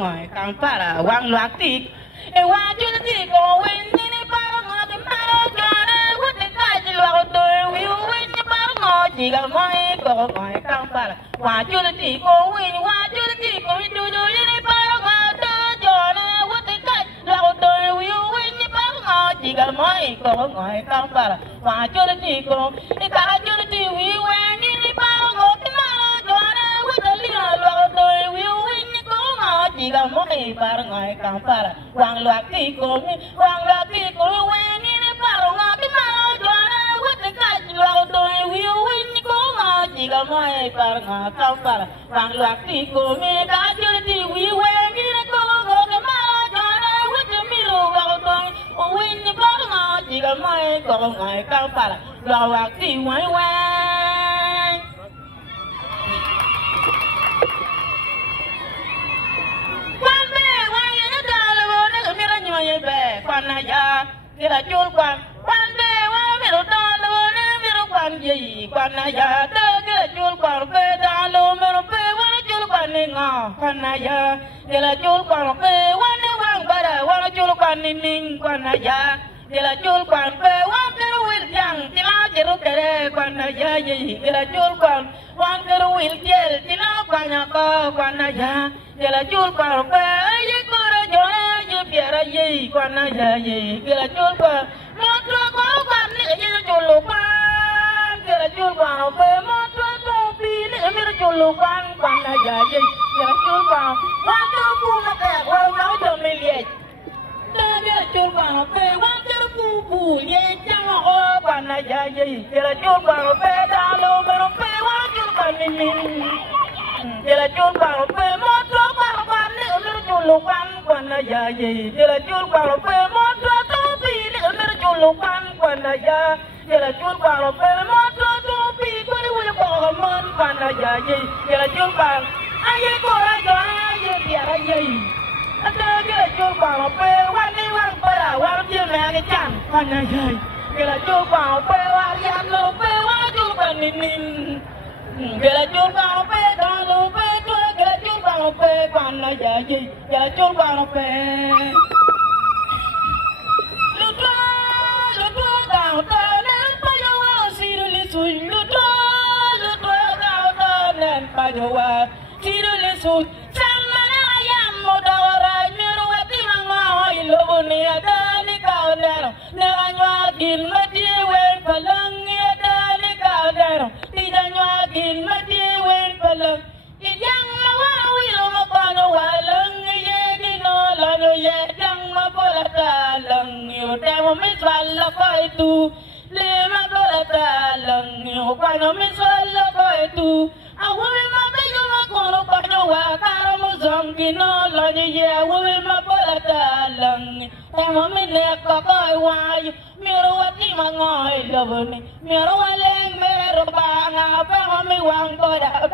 ngồi càng para quang loạt tì e qua chưa tì có quên đi para ngồi cái para cho nó quất cái chỉ loạt tôi will quên đi para ngồi chỉ cần mỗi có ngồi càng para qua chưa tì có quên qua chưa tì có đu đu đi para ngồi tôi cho nó quất cái loạt tôi will quên đi para ngồi chỉ cần mỗi có ngồi càng para qua chưa tì có cái chưa tì will quên đi para ngồi cái chỉ cần mỗi para ngồi càng para quang loạt tí cùng quen đi para ngồi cái mà cho nó quất cái lâu tôi will win cố ngồi chỉ cần mỗi para ngồi càng para quang loạt tí cùng cái chưa thì will quen đi cố ngồi cái mà cho nó quất cái mi lâu tôi win para ngồi chỉ cần mỗi cố ngồi càng para lâu loạt tí quen quan na ya cái là chul quan bê qua mẹ đồ đa lô nè mẹ đồ quan gì quan na ya cái là chul quan bê đa lô mẹ đồ bê qua nó chul quan nè ngò quan na ya cái là chul quan bê qua nè quang ba đà qua nó chul quan nè ning quan na ya cái là chul quan bê qua cái đồ will yang thì nó chỉ đồ cái quan na ya gì cái là chul quan quan cái đồ will chel thì nó quan nhà co quan na ya cái là chul quan bê ấy cô ra cho biara ye quan na ya ye kira chul kwa motra ko quan ni ye chul quan kira chul quan pe motra to pi ni me chul quan na ya ye kira chul quan wa to pu na ka wa na to me ye ta kira chul quan pe wa to pu ye chang o quan na ya ye kira chul quan pe da lo me pe wa chul quan ni kira chul quan pe motra quan ni me chul quan na ya ye kira chul quan pe motra to pi ni me chul quan na ya kira chul quan pe motra to pi ko ni wo ko man na ya ye kira chul quan ai ko ra jo ye biara ye ata kira chul quan pe wa ni wa para wa ti na ke chan quan na ya kira chul quan pe wa ya lo pe wa chul quan nin kira chul quan pe da lo pe to kira chul quan pe quan na ya ye kira chul quan pe đào ta nên bao nhiêu si đôi lê xuôi lúa đào ta nên bao nhiêu si đôi lê xuôi sang mà ai am một đầu ra như rồi tim mang ngòi lúa bùn nia ta đi cao đèn nếu anh hoa kín mất đi quên phần lưng nia ta đi cao đèn đi ra hoa kín mất đi quên phần lưng đi giăng mà hoa huy lúa mà còn hoa lưng ye đi nó là người ye giăng mà bơ là ta lưng nhiều tem mà mấy phần là coi tu lima bơ ta lưng nhiều coi nó mấy phần là coi tu awowe ma be yo ma kono pa no wa karo mo zong ki no lo ni ye awowe ma bơ ta lưng em mà mình nè có coi hoài mi ro wa ti ma ngoi lo ni mi ro wa lên mi ro ba nga pa ma mi wang bơ da